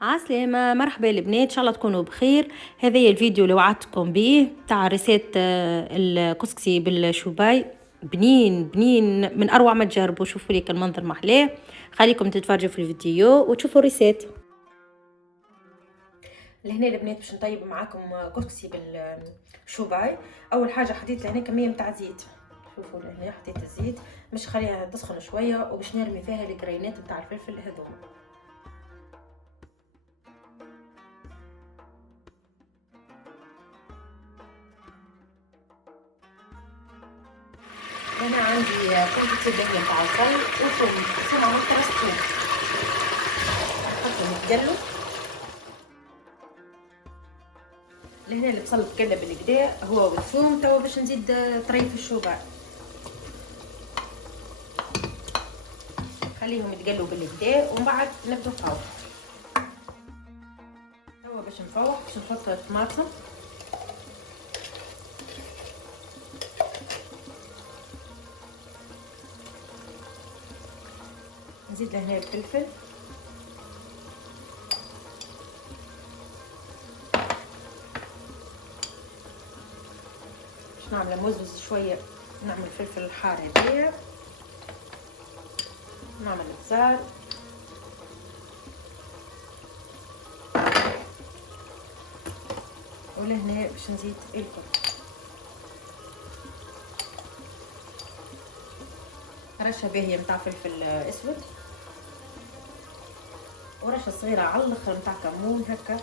عسلامة، مرحبا البنات، ان شاء الله تكونوا بخير. هذا هي الفيديو اللي وعدتكم به تاع ريسيت الكسكسي بالشوباي. بنين بنين من اروع ما تجربوا. شوفوا ليك المنظر محلاه. خليكم تتفرجوا في الفيديو وتشوفوا الريسيت. لهنا البنات باش نطيب معاكم كسكسي بالشوباي. اول حاجه حطيت لهنا كميه نتاع زيت. شوفوا لهنا حطيت الزيت باش نخليها تسخن شويه وباش نرمي فيها الكرينات نتاع الفلفل هذوما. هنا عندي كونتيتي دهنة تاع الخل وثوم عملت راس ثوم نحطهم يتقلوا. لهنا البصل تقلى بالكدا هو والثوم. توا باش نزيد طريف الشوباي خليهم يتقلوا بالكدا ومن بعد نبدو نفوح. توا باش نفوح باش نحط الطماطم نزيد لهنا الفلفل باش نعمل موزوز شويه. نعمل الفلفل الحار هذايا نعمل البزار ولهنا باش نزيد الكل رشه باهيه نتاع فلفل اسود ورشه صغيره على الاخر نتاع كمون هكا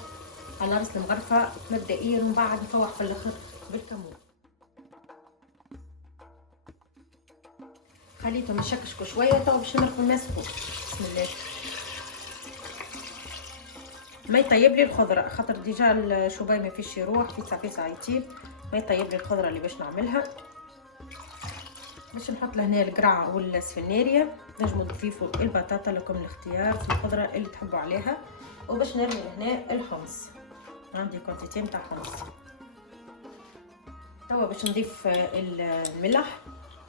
على راس المغرفه مبدئيا ومن بعد نفوح في الاخر بالكمون. خليتهم يشكشكوا شويه تو باش نمرقوا نمسكوا. بسم الله. ما يطيب لي الخضره خاطر ديجا الشوباي ما فيش يروح فيسع يطيب. ما يطيب لي الخضره اللي باش نعملها. باش نحط لهنا القرع والسفناريا نجموا تضيفوا البطاطا لكم الاختيار في الخضره اللي تحبوا عليها. وباش نرمي لهنا الحمص عندي كونتيتي نتاع حمص. توا باش نضيف الملح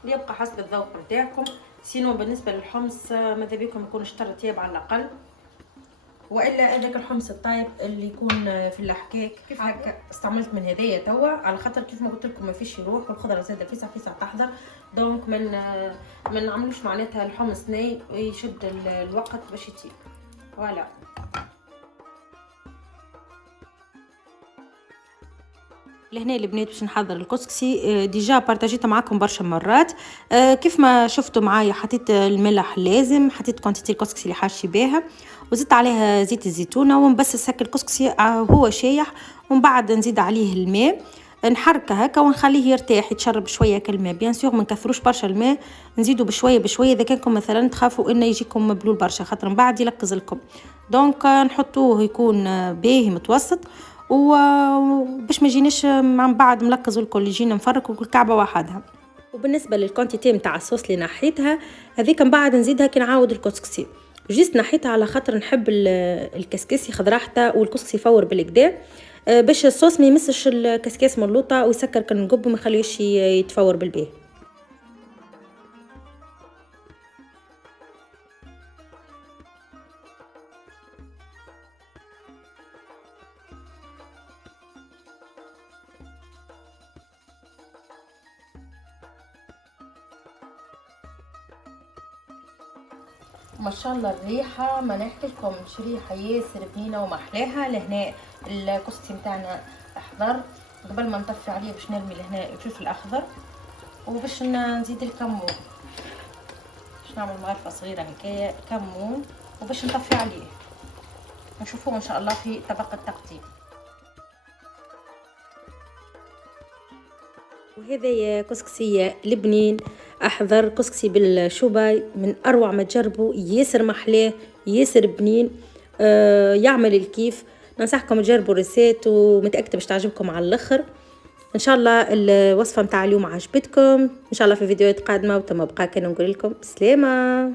اللي يبقى حسب الذوق نتاعكم. سينو بالنسبه للحمص ماذا بيكم يكون اشتر طياب على الاقل والا هذاك الحمص الطايب اللي يكون في الحكاك. كيف هكا استعملت من هدايا توا على خاطر كيف ما قلت لكم ما فيش يروح والخضره زاده فيسع تحضر. دونك ما نعملوش معناتها الحمص ني يشد الوقت باش يطيب. فوالا لهنا البنات باش نحضر الكسكسي. ديجا بارطاجيته معاكم برشا مرات. كيف ما شفتوا معايا حطيت الملح لازم حطيت كونتيتي الكسكسي اللي حاشي بها وزدت عليها زيت الزيتونه ونبسس هكا الكسكسي هو شايح ومن بعد نزيد عليه الماء نحركه هكا ونخليه يرتاح يتشرب شويه كالماء. بيان سور ما نكثروش برشا الماء نزيدوا بشويه بشويه اذا كانكم مثلا تخافوا انه يجيكم مبلول برشا خاطر من بعد يلقز لكم. دونك نحطوه يكون باهي متوسط وباش ما يجيناش من بعد ملقز الكل يجينا مفرك وكل كعبه وحدها. وبالنسبه للكونتيتي نتاع الصوص اللي نحيتها هذيك من بعد نزيدها كي نعاود الكسكسي. جيست نحيتها على خاطر نحب الكسكسي خضرا حتى والكسكسي يفور بالكدا باش الصوص ما يمسش الكسكاس من اللوطه ويسكر كان نقب وما يخليهش يتفور بالبيه. ما شاء الله الريحه ما نحكي لكم ريحه ياسر بنينه ومحلاها. لهنا الكسكسي نتاعنا احضر قبل ما نطفي عليه باش نرمي لهنا الفلفل الاخضر وباش نزيد الكمون باش نعمل مغرفه صغيره هكايا كمون وباش نطفي عليه نشوفوه ان شاء الله في طبق التقديم. وهذا يا كسكسي لبنين احضر كسكسي بالشوباي من اروع ما تجربوا ياسر محلاه ياسر بنين. يعمل الكيف. ننصحكم تجربوا الريسيت ومتاكده باش تعجبكم على الاخر. ان شاء الله الوصفه متاع اليوم عجبتكم ان شاء الله في فيديوهات قادمه وتما بقى كان نقول لكم سلامه.